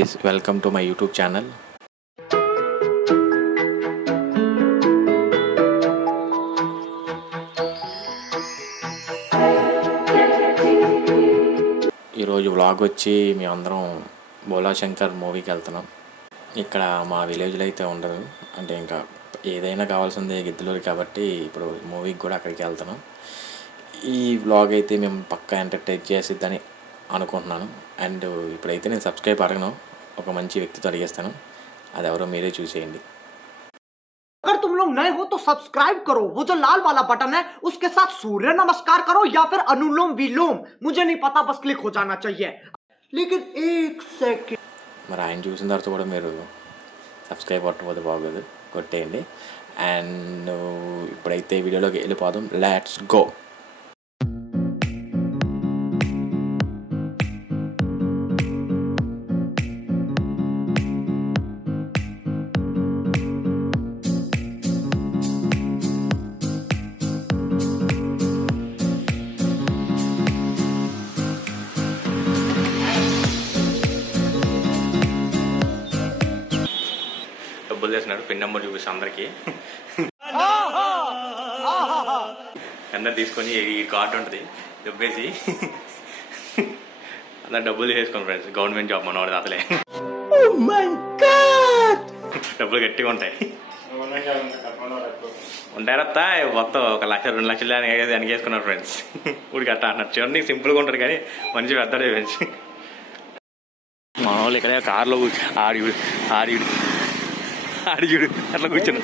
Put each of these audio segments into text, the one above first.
guys, welcome to my YouTube channel. ఈరోజు vlog వచ్చి మేము అందరం బోలాశంకర్ మూవీకి వెళ్తున్నాం. ఇక్కడ మా విలేజ్లో అయితే ఉండదు, అంటే ఇంకా ఏదైనా కావాల్సిందే గిద్దలూరు కాబట్టి ఇప్పుడు మూవీకి కూడా అక్కడికి వెళ్తున్నాం. ఈ వ్లాగ్ అయితే మేము పక్కా ఎంటర్టైన్ చేసిద్దని అనుకుంటున్నాను. అండ్ ఇప్పుడైతే నేను సబ్స్క్రైబ్ అడగను, ఒక మంచి వ్యక్తితో అడిగేస్తాను, అది ఎవరో మీరే చూసేయండి. अगर तुम लोग नए हो तो सब्सक्राइब करो, वो जो लाल वाला बटन है उसके साथ सूर्य नमस्कार करो या फिर अनुलोम विलोम, मुझे नहीं पता, बस क्लिक हो जाना चाहिए. लेकिन एक सेकंड, మరి ఆయన చూసిన తర్వాత కూడా మీరు సబ్స్క్రైబ్ కొట్టకపోతే బాగోదు, కొట్టేయండి. అండ్ ఇప్పుడైతే వీడియోలోకి వెళ్ళిపోదాం, లెట్స్ గో. డబ్బులు చేసినాడు, పిన్ నెంబర్ చూపిస్తాను అందరికి. అందరు తీసుకొని ఈ కార్డు ఉంటుంది దుబ్బేసి అలా డబ్బులు చేసుకోండి ఫ్రెండ్స్. గవర్నమెంట్ జాబ్ మనవాడు అసలే. డబ్బులు గట్టిగా ఉంటాయి ఉంటారత్తా. మొత్తం 1 లక్ష 2 లక్షలు దానికి వేసుకున్నారు ఫ్రెండ్స్. ఇప్పుడు గట్టా అన్నారు, చూడండి సింపుల్గా ఉంటారు కానీ మంచి పెద్దడే ఫ్రెండ్స్. మన వాళ్ళు ఇక్కడ కార్లో ఆడియుడు అట్లా కూర్చుని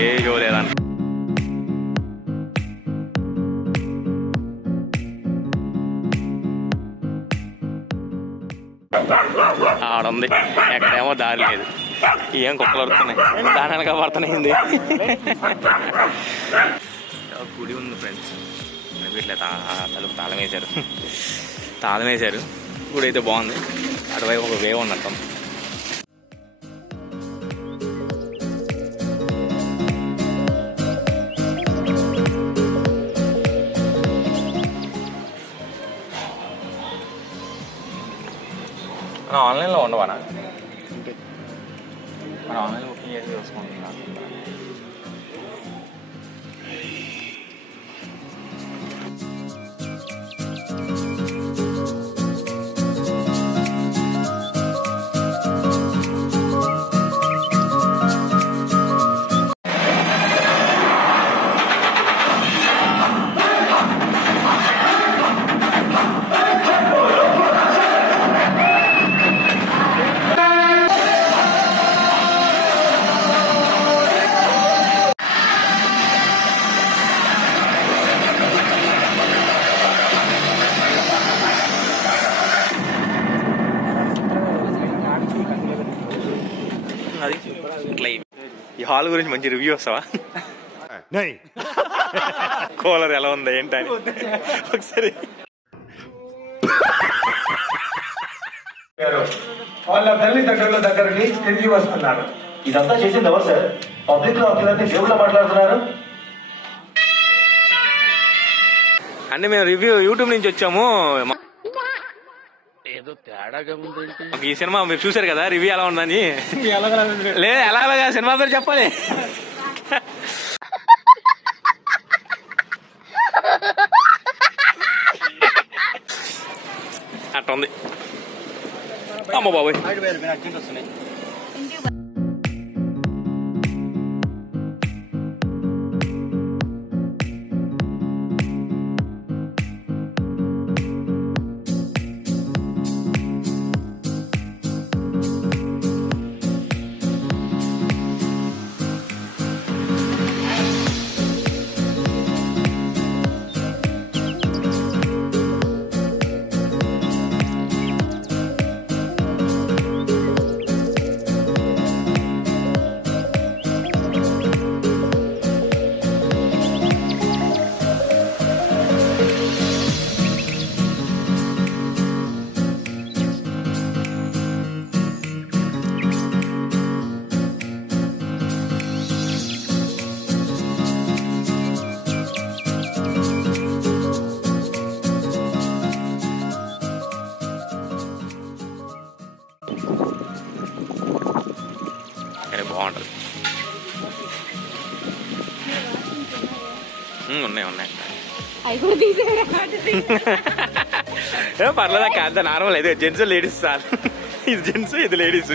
ఏ చూడలేదా ఆడుంది, ఎక్కడేమో దారి లేదు, ఏం కుక్కలు వస్తున్నాయి, దాని వెనక పడుతున్నాయింది. గుడి ఉంది ఫ్రెండ్స్, ఇట్లా తలుపు తాళం వేశారు. గుడి అయితే బాగుంది, అటువైపు ఒక వే ఉన్నట్టు. మనం ఆన్లైన్లో ఉండవానా? మనం ఆన్లైన్లో బుకింగ్ చేసి చూసుకుంటున్నాం. అది ఇట్లా ఈ హాల్ గురించి మంచి రివ్యూ వస్తావా? కూలర్ ఎలా ఉందా ఏంటని ఒకసారి. వాళ్ళ తల్లిదండ్రుల దగ్గరికి తిరిగి వస్తున్నారు. ఇదంతా చేసింది ఎవరు సార్? పబ్లిక్ లో వచ్చినట్టు జేబులో మాట్లాడుతున్నారు. అంటే మేము రివ్యూ యూట్యూబ్ నుంచి వచ్చాము. ఏదో తేడాగా ఉందంటే ఈ సినిమా మీరు చూసారు కదా, రివ్యూ ఎలా ఉందని. లేదు ఎలాగా సినిమా పేరు చెప్పాలి. అట్లా ఉంది. అమ్మ బాబాయ్ ఉన్నాయి. అవి కూడా తీసేయడం పర్లేదా కాదు నార్మల్ అయితే జెంట్స్ లేడీస్ సార్. ఇది జెంట్స్ ఇది లేడీస్.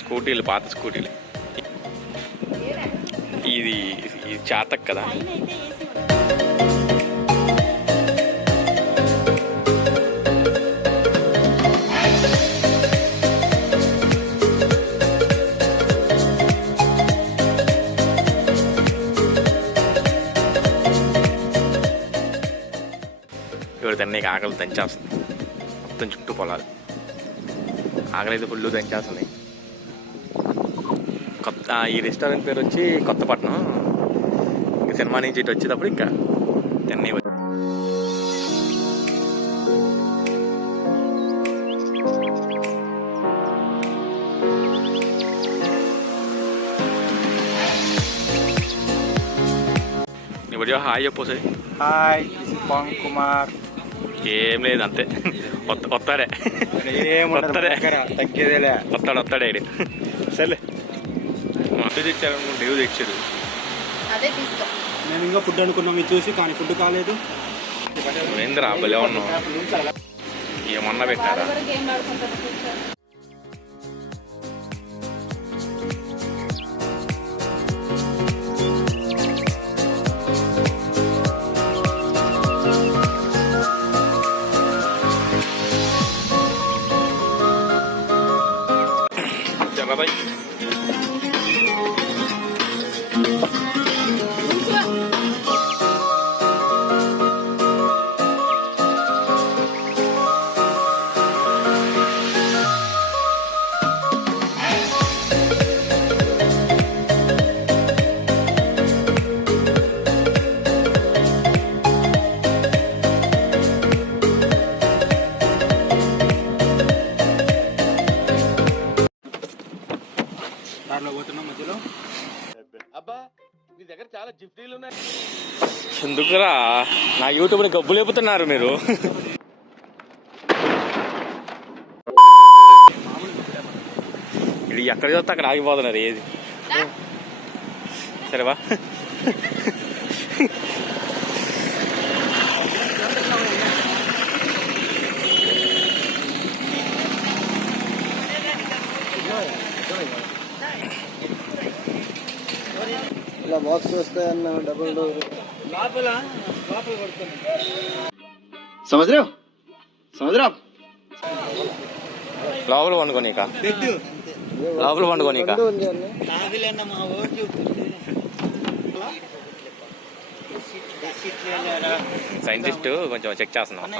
స్కూటీలు పాత స్కూటీలు. ఇది చాతక్ కదా. ఇప్పుడు నీకు ఆకలి దంచేస్తుంది. మొత్తం చుట్టూ పొలాలు. ఆకలి అయితే ఫుల్ దంచేస్తుంది. ఈ రెస్టారెంట్ పేరు వచ్చి కొత్తపట్నం. ఇంకా సినిమా నుంచి ఇటు వచ్చేటప్పుడు ఇంకా చెన్నై ఇప్పుడు హాయ్ చెప్పు. Hi, this is Pavan Kumar. ఏం లేదు అంతే. వస్తాడే తగ్గేదేలే. వస్తాడే సరే. మద్దతు తెచ్చారు డ్యూ తెచ్చారు. అదే తీసుకో. నేను ఇంకా ఫుడ్ అనుకున్నాం ఇది చూసి, కానీ ఫుడ్ కాలేదు. ఏందిరా భలే ఉన్నావు. ఏమన్నా పెట్టారా? గేమ్ ఆడుకుంటారు. బాబాయ్ దారిలో పోతున్నాం మధ్యలో. అబ్బా నీ దగ్గర చాలా జిఫ్టీలు ఉన్నాయి. ఎందుకురా నా యూట్యూబ్ని గబ్బు లేపుతున్నారు మీరు. ఇది ఎక్కడ చూస్తే అక్కడ ఆగిపోతున్నారు. ఏది సరేవా? ఇలా బాక్స్ వస్తాయన్న డబుల్ డోర్ లోపల సముద్రం లోపల వండుకోనీక సైంటిస్ట్ కొంచెం చెక్ చేస్తున్నాం.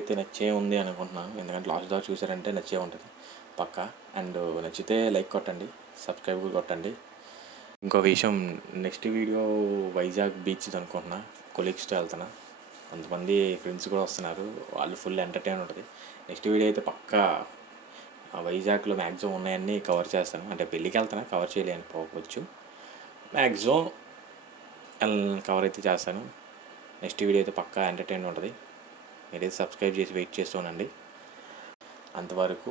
అయితే నచ్చే ఉంది అనుకుంటున్నాను. ఎందుకంటే లాస్ట్ దాకా చూసారంటే నచ్చే ఉంటుంది పక్కా. అండ్ నచ్చితే లైక్ కొట్టండి, సబ్స్క్రైబ్ కూడా కొట్టండి. ఇంకో విషయం, నెక్స్ట్ వీడియో వైజాగ్ బీచ్ అనుకుంటున్నా. కొలీగ్స్తో వెళ్తున్నా, కొంతమంది ఫ్రెండ్స్ కూడా వస్తున్నారు. వాళ్ళు ఫుల్ ఎంటర్టైన్ ఉంటుంది. నెక్స్ట్ వీడియో అయితే పక్కా వైజాగ్లో మ్యాక్సిమం ఉన్నాయన్నీ కవర్ చేస్తాను. అంటే పెళ్ళికి వెళ్తాను, కవర్ చేయలేని పోవచ్చు. మ్యాక్సిమం కవర్ అయితే చేస్తాను. నెక్స్ట్ వీడియో అయితే పక్కా ఎంటర్టైన్ ఉంటుంది. మీరైతే సబ్స్క్రైబ్ చేసి వెయిట్ చేస్తూ ఉండండి. అంతవరకు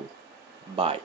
బాయ్.